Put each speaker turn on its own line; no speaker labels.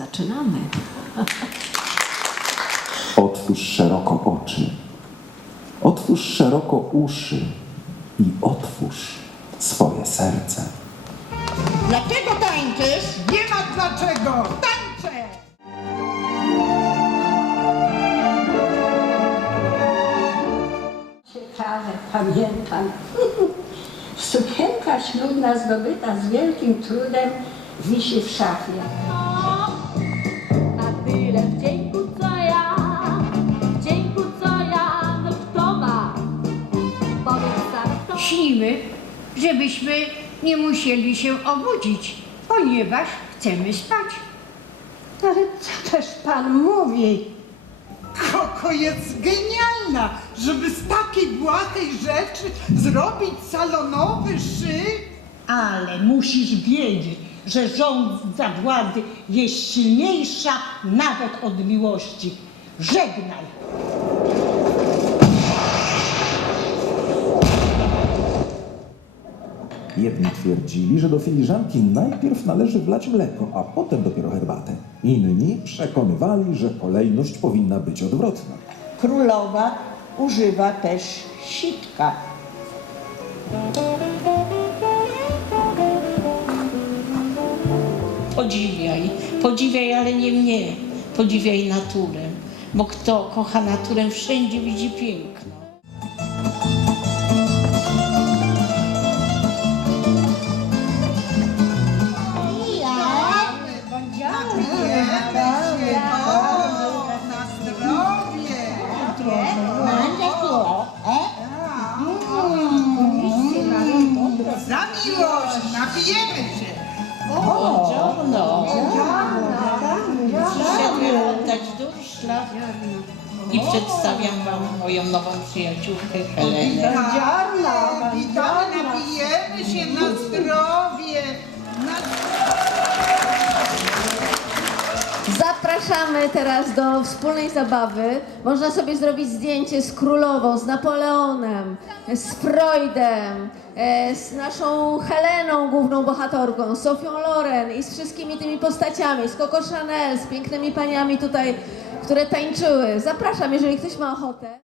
Zaczynamy.
Otwórz szeroko oczy, otwórz szeroko uszy i otwórz swoje serce.
Dlaczego tańczysz?
Nie ma dlaczego! Tańczę!
Ciekawe, pamiętam. Sukienka ślubna zdobyta z wielkim trudem wisi w szafie.
Tyle wdzięku co ja, wdzięku co ja, no kto ma? Powiedz sam, kto
Śnimy, żebyśmy nie musieli się obudzić, ponieważ chcemy spać.
Ale co też pan mówi?
Koko jest genialna, żeby z takiej błahej rzeczy zrobić salonowy szyb.
Ale musisz wiedzieć, że rządza władzy jest silniejsza nawet od miłości. Żegnaj.
Jedni twierdzili, że do filiżanki najpierw należy wlać mleko, a potem dopiero herbatę. Inni przekonywali, że kolejność powinna być odwrotna.
Królowa używa też sitka. Podziwiaj, podziwiaj, ale nie mnie. Podziwiaj naturę, bo kto kocha naturę, wszędzie widzi piękno.
Za miłość, napijemy się.
Buongiorno.
Przyszedłem oddać durszla i przedstawiam Wam moją nową przyjaciółkę Helenę.
Witamy, napijemy się na zdrowie.
Zapraszamy teraz do wspólnej zabawy. Można sobie zrobić zdjęcie z królową, z Napoleonem, z Freudem, e, z naszą Heleną, główną bohaterką, Sofią Loren i z wszystkimi tymi postaciami, z Coco Chanel, z pięknymi paniami tutaj, które tańczyły. Zapraszam, jeżeli ktoś ma ochotę.